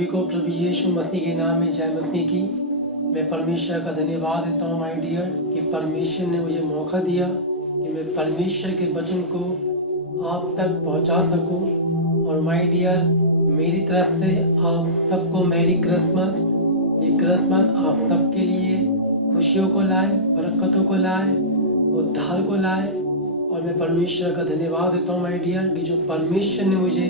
सभी को प्रभु यीशु मसीह के नाम में जय मसीह की। मैं परमेश्वर का धन्यवाद देता हूँ माय डियर कि परमेश्वर ने मुझे मौका दिया कि मैं परमेश्वर के वचन को आप तक पहुँचा सकूँ। और माय डियर, मेरी तरफ से आप सबको मेरी क्रिसमस। ये क्रिसमस आप सबके लिए खुशियों को लाए, बरकतों को लाए, उद्धार को लाए। और मैं परमेश्वर का धन्यवाद देता हूँ माय डियर कि जो परमेश्वर ने मुझे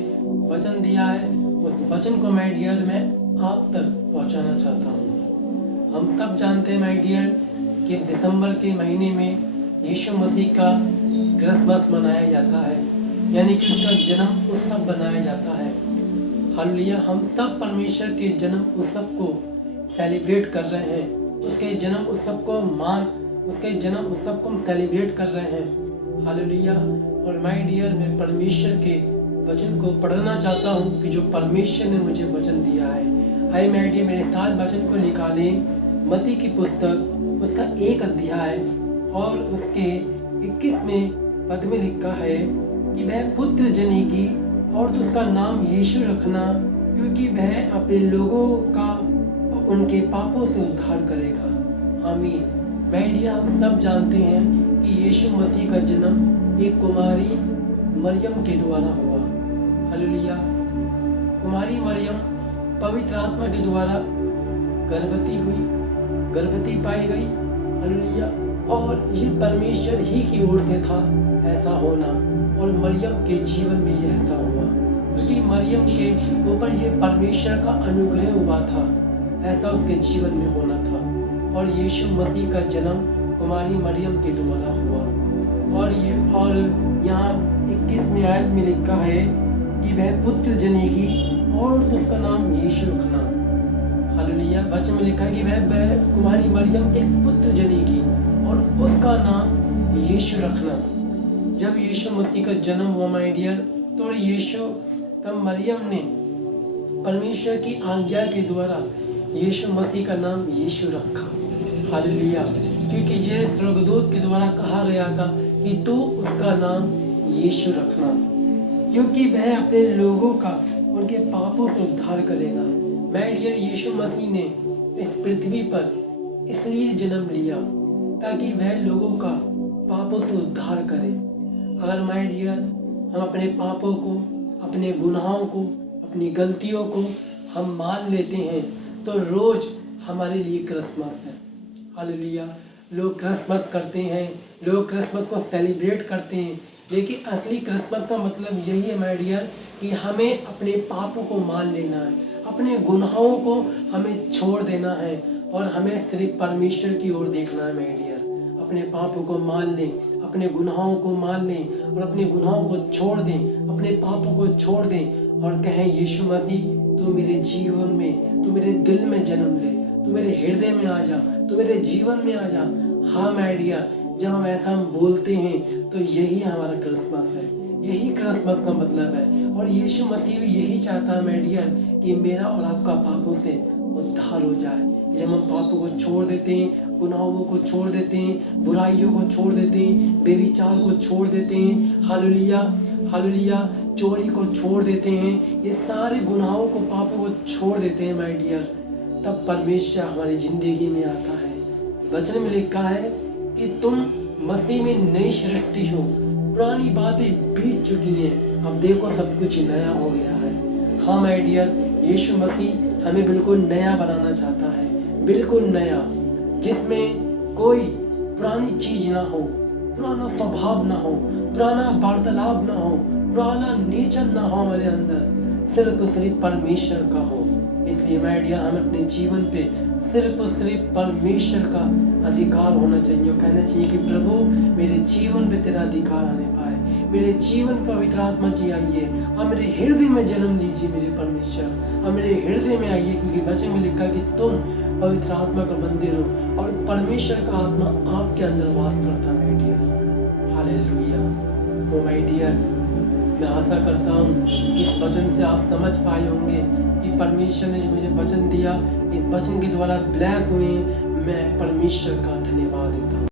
वचन दिया है उस वचन को माय डियर मैं आप तक पहुँचाना चाहता हूँ। हम सब जानते हैं माय डियर कि दिसंबर के महीने में यीशु मसीह का क्रिसमस मनाया जाता है, यानी कि उसका जन्म उत्सव बनाया जाता है। हालेलुया। हम सब परमेश्वर के जन्म उत्सव को सेलिब्रेट कर रहे हैं, उसके जन्म उत्सव को उसके जन्म उत्सव को हम सेलिब्रेट कर रहे हैं। हालेलुया। और माय डियर, मैं परमेश्वर के वचन को पढ़ना चाहता हूँ कि जो परमेश्वर ने मुझे वचन दिया है। आइए माय डियर, मेरे साथ वचन को निकालें। मत्ती की पुस्तक उसका 1 अध्याय और उसके 21वें पद में लिखा है कि वह पुत्र जनेगी और उसका नाम यीशु रखना, क्योंकि वह अपने लोगों का उनके पापों से उद्धार करेगा। आमीन। माय डियर, हम सब जानते हैं कि यीशु मसीह का जन्म एक कुमारी मरियम के द्वारा हुआ। हालेलुया। कुमारी मरियम पवित्र आत्मा के द्वारा गर्भवती पाई गई। हालेलुया। और ये परमेश्वर ही की ओर से था ऐसा होना, और मरियम के जीवन में ये ऐसा हुआ क्योंकि मरियम के ऊपर ये परमेश्वर का अनुग्रह हुआ था, ऐसा उसके जीवन में होना था। और यीशु मसीह का जन्म कुमारी मरियम के द्वारा हुआ। और यहाँ 21वें आयत में लिखा है कि वह पुत्र जनेगी और उसका नाम यीशु रखना। हालेलुया। वचन में लिखा है कि वह कुमारी मरियम एक पुत्र जनेगी और उसका नाम यीशु रखना। जब यीशु मसीह का जन्म हुआ माय डियर, तो तब मरियम ने परमेश्वर की आज्ञा के द्वारा यीशु मसीह का नाम यीशु रखा। हालेलुया। क्योंकि ये स्वर्गदूत के द्वारा कहा गया था कि तू उसका नाम यीशु रखना, क्योंकि वह अपने लोगों का उनके पापों से उद्धार करेगा। माय डियर, यीशु मसीह ने इस पृथ्वी पर इसलिए जन्म लिया ताकि वह लोगों का पापों से उद्धार करे। अगर माय डियर हम अपने पापों को, अपने गुनाहों को, अपनी गलतियों को हम मान लेते हैं तो रोज हमारे लिए क्रिसमस है। हालेलुया। लोग क्रिसमस करते हैं, लोग क्रिसमस को सेलिब्रेट करते हैं, लेकिन असली क्रिसमस का मतलब यही है माय डियर कि हमें अपने पापों को मान लेना है, अपने गुनाहों को हमें छोड़ देना है और हमें सिर्फ परमेश्वर की ओर देखना है माय डियर। अपने पापों को मान लें, अपने गुनाहों को मान लें और अपने गुनाहों को छोड़ दें, अपने पापों को छोड़ दें और कहें यीशु मसीह तू मेरे जीवन में, तू मेरे दिल में जन्म ले, तू मेरे हृदय में आ जा, तू मेरे जीवन में आ जा। हाँ माय डियर, जब हम ऐसा बोलते हैं तो यही हमारा क्रिसमस है, यही क्रिसमस का मतलब है। और यीशु मसीह भी यही चाहता है माय डियर कि मेरा और आपका पापों से उद्धार हो जाए। जब हम पापों को छोड़ देते हैं, गुनाहों को छोड़ देते हैं, बुराइयों को छोड़ देते हैं, बेविचार को छोड़ देते हैं, हालेलुया हालेलुया, चोरी को छोड़ देते हैं, ये सारे गुनाहों को, पापों को छोड़ देते हैं माय डियर, तब परमेश्वर हमारी जिंदगी में आता है। वचन में लिखा है कि तुम मसीह में नई सृष्टि हो, पुरानी बातें बीत चुकी हैं, अब देखो सब कुछ नया हो गया है। हाँ माय डियर, यीशु मसीह हमें बिल्कुल नया बनाना चाहता है, बिल्कुल नया, जिसमें कोई पुरानी चीज ना हो, पुराना स्वभाव ना हो, पुराना वार्तालाप ना हो, पुराना नेचर ना हो हमारे अंदर, सिर्फ परमेश्वर का हो। इसलिए माय डियर, हमें अपने जीवन पे सिर्फ परमेश्वर का अधिकार होना चाहिए। कहना चाहिए कि प्रभु मेरे जीवन पे तेरा अधिकार आने पाए, मेरे जीवन पर पवित्र आत्मा जी आइए, अब मेरे हृदय में जन्म लीजिए मेरे परमेश्वर, अब मेरे हृदय में आइए, क्योंकि वचन में लिखा कि तुम पवित्र आत्मा का मंदिर हो और परमेश्वर का आत्मा आपके अंदर वास करता है माय डियर। हालेलुया। तो माय डियर, मैं आशा करता हूँ कि इस वचन से आप समझ पाए होंगे कि परमेश्वर ने जो मुझे वचन दिया, इस वचन के द्वारा ब्लेस हुए। मैं परमेश्वर का धन्यवाद देता हूँ।